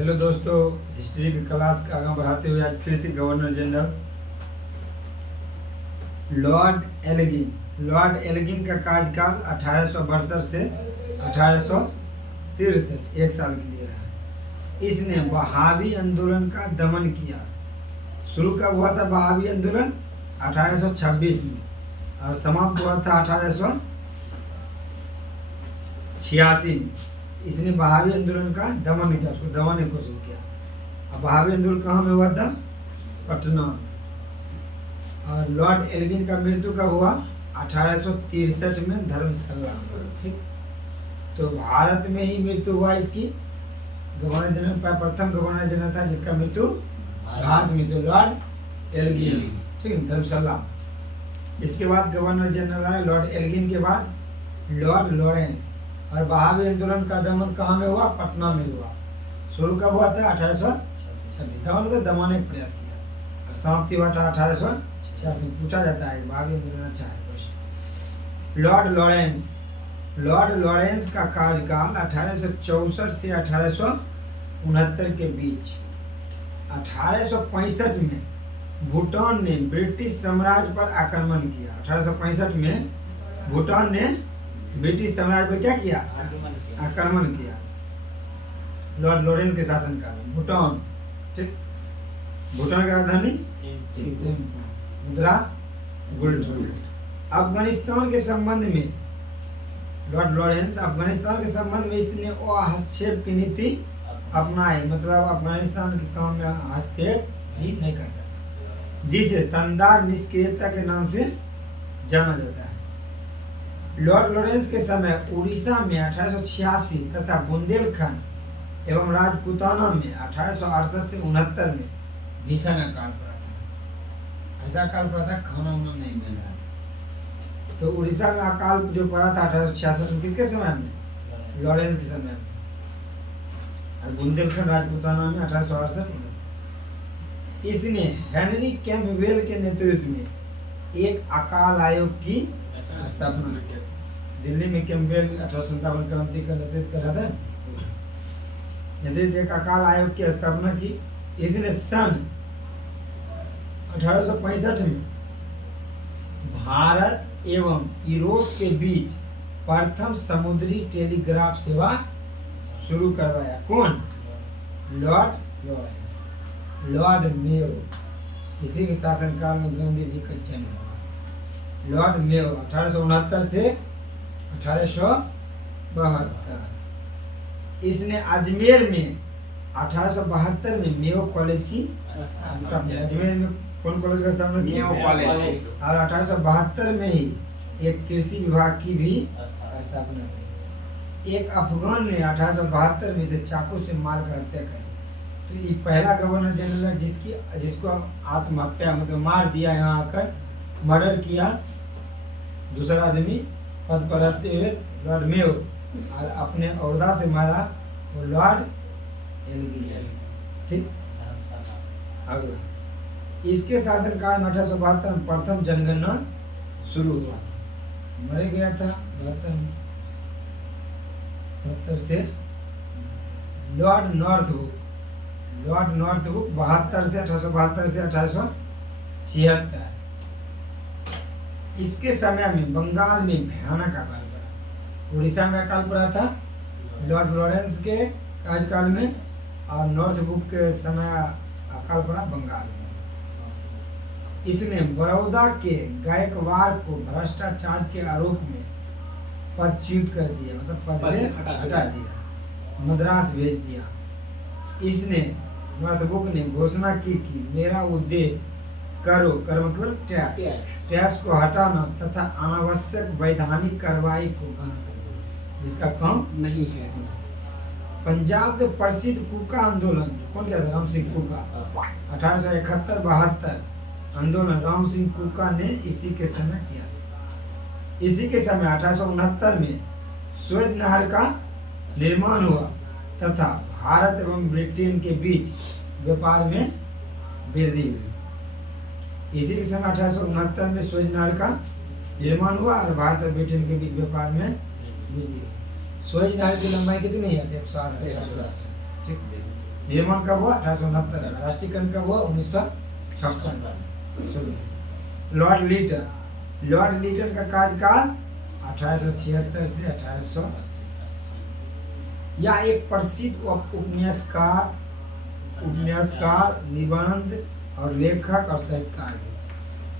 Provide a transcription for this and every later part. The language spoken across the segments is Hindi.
हेलो दोस्तों, हिस्ट्री की क्लास का आगे बढ़ाते हुए आज फिर से गवर्नर जनरल लॉर्ड एल्गिन का कार्यकाल 1862 से 1863 एक साल के लिए रहा। इसने बहावी आंदोलन का दमन किया। शुरू कब हुआ था बहावी आंदोलन? 1826 में, और समाप्त हुआ था 1886 में। इसने बहावी आंदोलन का दमन किया, उसको दबाने की कोशिश किया। अब बहावी आंदोलन कहाँ में हुआ था? पटना। और लॉर्ड एल्गिन का मृत्यु कब हुआ? 1863 में धर्मशाला। ठीक, तो भारत में ही मृत्यु हुआ इसकी। गवर्नर जनरल प्रथम गवर्नर जनरल था जिसका मृत्यु भारत में, तो लॉर्ड एल्गिन। ठीक है, धर्मशाला। इसके बाद गवर्नर जनरल आए लॉर्ड एल्गिन के बाद लॉर्ड लॉरेंस। और बहावी आंदोलन का दमन कहाँ में हुआ? पटना में हुआ। शुरू कब हुआ था? 1826। दमन मतलब दबाने का प्रयास किया, और समाप्ति हुआ था 1886 में। पूछा जाता है बहावी आंदोलन अच्छा है क्वेश्चन। लॉर्ड लॉरेंस का कार्यकाल 1864 से 1869 के बीच। 1865 में भूटान ने ब्रिटिश साम्राज्य पर आक्रमण किया। 1865 में भूटान ने ब्रिटिश साम्राज्य पर क्या किया? आक्रमण किया। लॉर्ड लॉरेंस के शासनकाल में भूटान, ठीक, भूटान की राजधानी मुद्रा गुल्ड। अफगानिस्तान के संबंध में लॉर्ड लॉरेंस अफगानिस्तान के संबंध में इसने हस्तक्षेप की नीति अपनाई। मतलब अफगानिस्तान के काम में हस्तक्षेप ही नहीं करता था, जिसे शानदार निष्क्रियता के नाम से जाना जाता है। लॉर्ड लॉरेंस के समय उड़ीसा में 1886 तथा बुंदेलखंड एवं राजपूताना में 1868 से 69 में भीषण अकाल पड़ा था। ऐसा अकाल पड़ा था, खाना वाना नहीं मिल रहा था। तो उड़ीसा में अकाल जो पड़ा था 1866 में, किसके समय में? लॉरेंस के समय में। और बुंदेलखंड राजपूताना में 1868 में। इसने हेनरी कैम्पबेल के नेतृत्व में एक अकाल आयोग की स्थापना। दिल्ली में कैम्पबेल 1857 क्रांति का नेतृत्व कर रहा था। एक अकाल आयोग की स्थापना की। इसने सन 1865 में भारत एवं यूरोप के बीच प्रथम समुद्री टेलीग्राफ सेवा शुरू करवाया। कौन? Lord Lawrence, Lord Mayo. इसी के शासनकाल में गांधी जी का जन्म हुआ। लॉर्ड मेयो 1869 से 1872। इसने अजमेर में 1872 में मेयो कॉलेज की स्थापना। अजमेर में कौन कॉलेज का स्थापना की? Mayo college. और 1872 में ही एक कृषि विभाग की भी स्थापना की। एक अफगान ने 1872 में से चाकू से मार कर हत्या कर। तो ये पहला गवर्नर जनरल है जिसको आत्महत्या मतलब मार दिया, यहाँ आकर मर्डर किया दूसरा आदमी पद पर रहते हुए लॉर्ड मेयो, और अपने औहदा से मारा वो लॉर्ड एल्गिन। ठीक, अगला इसके शासनकाल में 1872 में प्रथम जनगणना शुरू हुआ। मर गया था 72 से। लॉर्ड नॉर्थबुक 72 से 1872 से 1876। इसके समय में बंगाल में भयानक अकाल पड़ा। उड़ीसा में अकाल पड़ा था लॉर्ड लॉरेंस के कार्यकाल में, और नॉर्थबुक के समय अकाल पड़ा बंगाल में। इसने बड़ौदा के गायकवाड़ को भ्रष्टाचार के आरोप में पदच्युत कर दिया, मतलब पद से हटा दिया, मद्रास भेज दिया। इसने नॉर्थबुक ने घोषणा की कि मेरा उद्देश्य कर मतलब टैक्स को हटाना तथा अनावश्यक वैधानिक कार्रवाई को बंद करना, जिसका काम नहीं है। पंजाब में प्रसिद्ध कूका आंदोलन, कौन क्या था? राम सिंह कूका। 1871-72 आंदोलन राम सिंह कूका ने इसी के समय किया। इसी के समय 1869 में स्वेज नहर का निर्माण हुआ तथा भारत एवं ब्रिटेन के बीच व्यापार में वृद्धि हुई। इसी के समय 1869 में स्वेज नहर का निर्माण हुआ और भारत और ब्रिटेन के बीच व्यापार में वृद्धि हुई। स्वेज नहर की लंबाई कितनी है? 108 से 108। ठीक, निर्माण कब हुआ? 1869। राष्ट्रीयकरण कब हुआ? 1956। लॉर्ड लिटन का कार्यकाल 1876 से 1880। या एक प्रसिद्ध उपन्यासकार, निबंध और लेखक और साहित्यकार भी।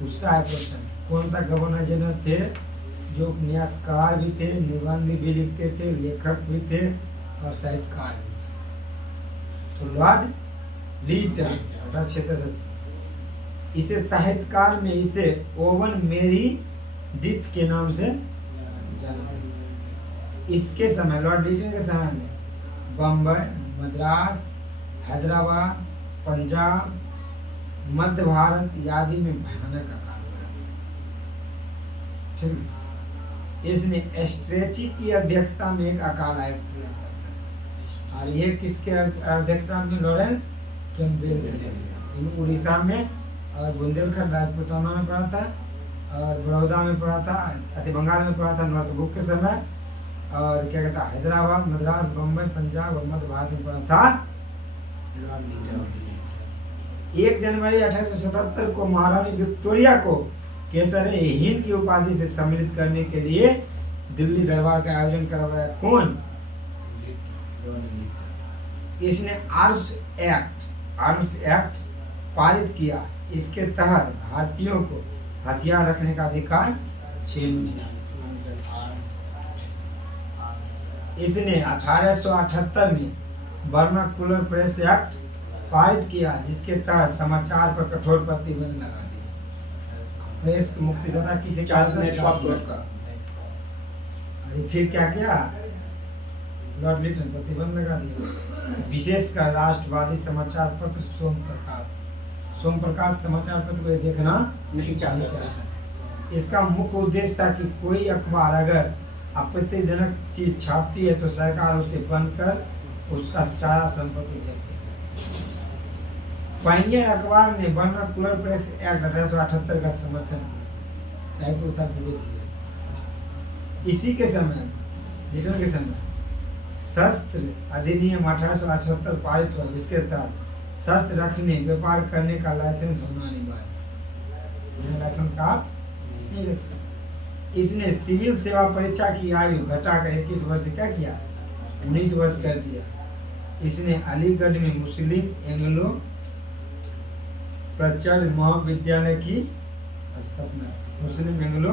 पूछता है क्वेश्चन, कौन सा गवर्नर जनरल थे जो उपन्यासकार भी थे, निबंध भी लिखते थे, लेखक भी थे और साहित्यकार भी? तो लॉर्ड लिटन 1876। इसे साहित्यकार में इसे ओवन मेरी डिथ के नाम से जाना। इसके समय, लॉर्ड लिटन के समय में बम्बई, मद्रास, हैदराबाद, पंजाब, मध्य भारत आदि में भयानक अकाल हुआ। ठीक। इसने स्ट्रेची की अध्यक्षता में एक अकाल आयोग किया और ये किसके अध्यक्षता में? लॉरेंस कैम्पबेल की अध्यक्षता। उड़ीसा में और बुंदेलखंड राजपूताना में पड़ा था और बड़ौदा में पड़ा था, बंगाल में पड़ा था नॉर्थबुक के समय। और क्या कहता है, हैदराबाद, मद्रास, बम्बई, पंजाब और मध्य भारत में पड़ा था लॉर्ड लिटन। 1 जनवरी 1877 को महारानी विक्टोरिया को केसर हिंद की उपाधि से सम्मिलित करने के लिए दिल्ली दरबार का आयोजन करवाया। कौन? इसने आर्म्स एक्ट पारित किया। इसके तहत भारतीयों को हथियार रखने का अधिकार छीन लिया। इसने 1878 में वर्नाकुलर प्रेस एक्ट पारित किया, जिसके तहत समाचार पर कठोर प्रतिबंध लगा दिया। प्रेस की मुक्तिदाता किसे का? अरे फिर क्या किया? लॉर्ड लिटन प्रतिबंध लगा दिया। विशेषकर राष्ट्रवादी समाचार पत्र सोम प्रकाश समाचार पत्र को देखना नहीं चाहता। इसका मुख्य उद्देश्य था कि कोई अखबार अगर आपत्तिजनक चीज छापती है तो सरकार उसे बंद कर उसका सारा संपत्ति जब्त कर सकती है। पायनियर अखबार ने वर्नाकुलर प्रेस एक्ट 1878 का समर्थन किया। उत्तर प्रदेश है। इसी के समय, लिटन के समय, शस्त्र अधिनियम 1878 पारित हुआ, जिसके तहत शस्त्र रखने, व्यापार करने का लाइसेंस होना अनिवार्य। लाइसेंस का नहीं रख सकते। इसने सिविल सेवा परीक्षा की आयु घटाकर 21 वर्ष से क्या किया? 19 वर्ष कर दिया। इसने अलीगढ़ में मुस्लिम एंग्लो प्रचर महाविद्यालय की स्थापना। मुस्लिम एंग्लो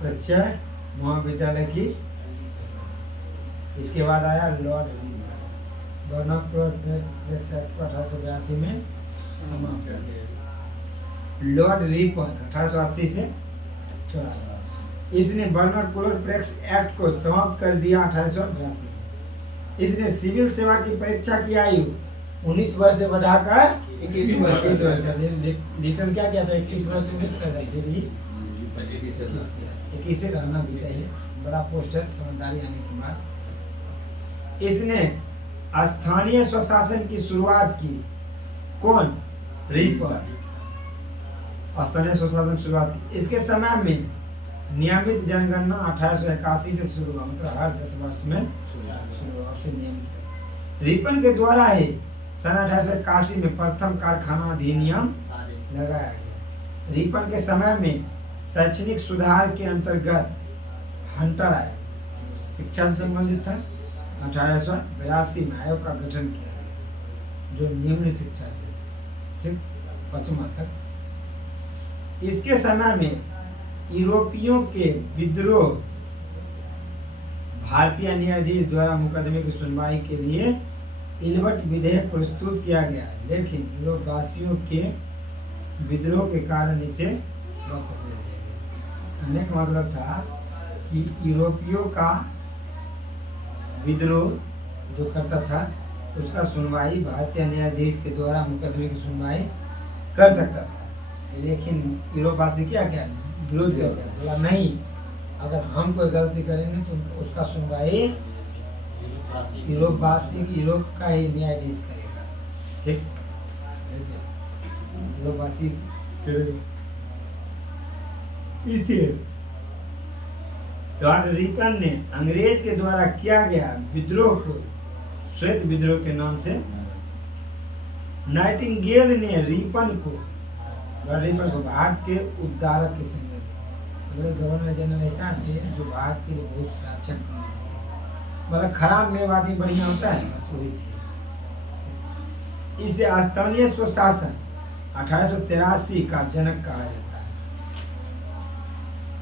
प्रचर महाविद्यालय की। इसके बाद आया लॉर्ड वर्नाकुलर प्रेस एक्ट 1882 में समाप्त कर दिया। लॉर्ड रिपन 1880 से 84। इसने वर्नाकुलर प्रेस एक्ट को समाप्त कर दिया 1882 में। इसने सिविल सेवा की परीक्षा की आयु 19 वर्ष से बढ़ाकर 21 वर्ष कर दिया। लिटन क्या किया था? 21 वर्ष से 19 कर दिया। 21 से रहना भी चाहिए, बड़ा पोस्ट है समझदारी आने के बाद। इसने स्थानीय स्वशासन की शुरुआत की। कौन? रिपन। स्थानीय स्वशासन शुरुआत की। इसके समय में नियमित जनगणना 1881 से शुरू हुआ, मतलब हर 10 वर्ष में शुरू से नियमित। रिपन के द्वारा ही सन 1881 में प्रथम कारखाना अधिनियम लगाया गया। रिपन के समय में शैक्षणिक सुधार के अंतर्गत हंटर आया, शिक्षा से संबंधित था। 1882 में आयोग का गठन किया गया, जो निम्न शिक्षा से, ठीक, 5वां तक। इसके समय में यूरोपियों के विद्रोह, भारतीय न्यायाधीश द्वारा मुकदमे की सुनवाई के लिए इल्बर्ट विधेयक प्रस्तुत किया गया, लेकिन यूरोपवासियों के विद्रोह के कारण इसे वापस ले लिया गया। कहने का मतलब था कि यूरोपियों का विद्रोह जो करता था उसका सुनवाई भारतीय न्यायाधीश के द्वारा मुकदमे की सुनवाई कर सकता था, लेकिन यूरोपवासी क्या विरोध किया, बोला नहीं, अगर हम कोई गलती करेंगे तो उसका सुनवाई यूरोप का ही न्यायाधीश करेगा। ठीक, यूरोपवासी करेगा। इसलिए लॉर्ड रिपन ने अंग्रेज के द्वारा किया गया विद्रोह को श्वेत विद्रोह के नाम से नाइटिंगेल ने रिपन को भारत के उद्धारक के संज्ञा दी। गवर्नर जनरल ऐसा थे जो भारत के लिए बहुत अच्छा मतलब खराब मेवादी बढ़िया होता है बस वही थी। इसे स्थानीय स्वशासन 1883 का जनक कहा जाता है।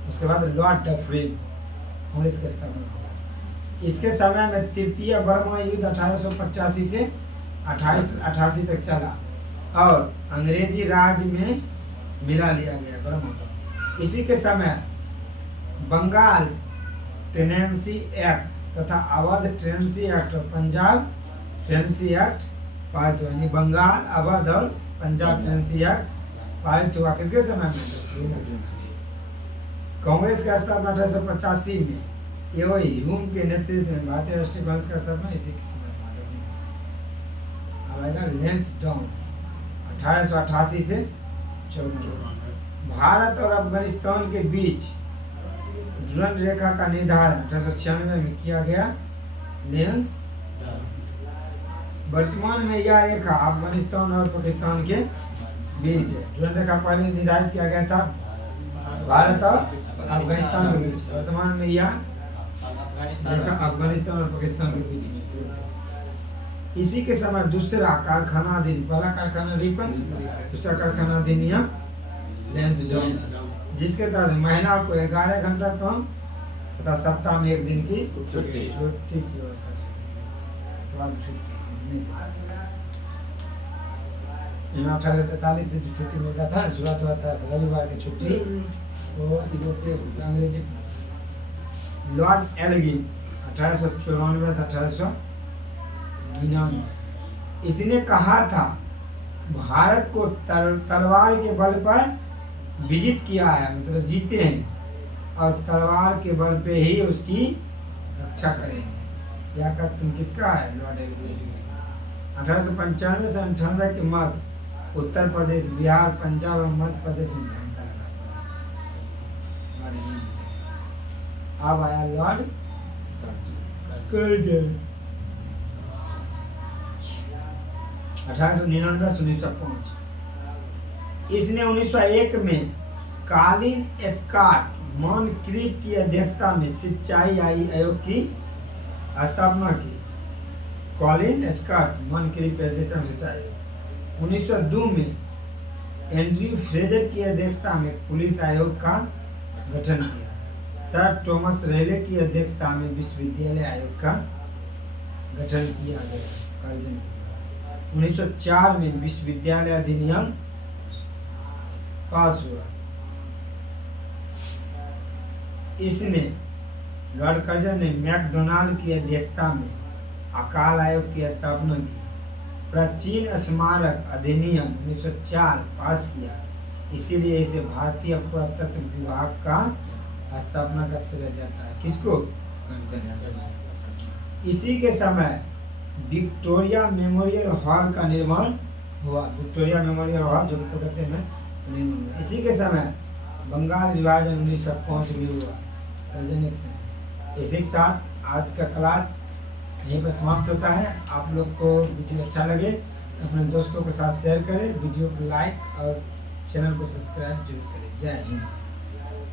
उसके बाद लॉर्ड डफरिन कांग्रेस का स्थापना हुआ। इसके समय में तृतीय बर्मा युद्ध 1885 से 1888 तक चला और अंग्रेजी राज में मिला लिया गया बर्मा को। इसी के समय बंगाल टेनेंसी एक्ट तथा अवध टेनेंसी एक्ट और पंजाब टेनेंसी एक्ट पारित हुआ। यानी बंगाल अवध और पंजाब टेनेंसी एक्ट पारित हुआ किसके समय में? कांग्रेस का स्थापना 1885 में एवं ह्यूम के नेतृत्व में भारतीय राष्ट्रीय कांग्रेस का स्थापना इसी के समय लैंसडाउन 1888 से 54। भारत और अफगानिस्तान के बीच डुरंड रेखा का निर्धारण 1896 में किया गया। लेंस वर्तमान में यह रेखा अफगानिस्तान और पाकिस्तान के बीच है। डुरंड रेखा पहले निर्धारित किया गया था भारत और अफगानिस्तान के बीच। वर्तमान में यह रेखा अफगानिस्तान और पाकिस्तान के बीच में। इसी के समय दूसरा कारखाना अधिनियम, पहला कारखाना रिपन, दूसरा कारखाना अधिनियम लैंसडाउन, जिसके तहत महिलाओं को 11 घंटा काम तथा सप्ताह में 1 दिन की छुट्टी की व्यवस्था। 1843 से जो छुट्टी मिलता था, शुरुआत हुआ था रविवार की छुट्टी, वो यूरोपीय अंग्रेजी। लॉर्ड एल्गिन 1894 से 1899, इसने कहा था भारत को तलवार के बल पर विजित किया है, मतलब जीते हैं और तलवार के बल पे ही उसकी रक्षा करेंगे। यह कथन किसका है? Lord Elgin. 1895 से 98 के मध्य उत्तर प्रदेश, बिहार, पंजाब और मध्य प्रदेश में भयंकर लगा। अब आया लॉर्ड कर्जन 1899 से 1905। इसने 1901 में कॉलिन स्कॉट मॉनक्रीफ की अध्यक्षता में सिंचाई आयोग की स्थापना की। कॉलिन स्कॉट मॉनक्रीफ की अध्यक्षता में सिंचाई। 1902 में एंड्रयू फ्रेजर की अध्यक्षता में पुलिस आयोग का गठन किया। सर थॉमस रेले की अध्यक्षता में विश्वविद्यालय आयोग का गठन किया गया। 1904 में विश्वविद्यालय अधिनियम पास हुआ। इसने लॉर्ड कर्जन ने मैकडोनाल्ड की अध्यक्षता में अकाल आयोग की स्थापना की। प्राचीन स्मारक अधिनियम 1904 पास किया। इसीलिए इसे भारतीय पुरातत्व विभाग का स्थापना का श्रेय जाता है। किसको? इसी के समय विक्टोरिया मेमोरियल हॉल का निर्माण हुआ। विक्टोरिया मेमोरियल हॉल जो कलकत्ते में निर्माण हुआ। इसी के समय बंगाल विभाजन 1905 में हुआ। इसी के साथ आज का क्लास यहीं पर समाप्त होता है। आप लोग को वीडियो अच्छा लगे अपने दोस्तों के साथ शेयर करें, वीडियो को लाइक और चैनल को सब्सक्राइब जरूर करें। जय हिंद।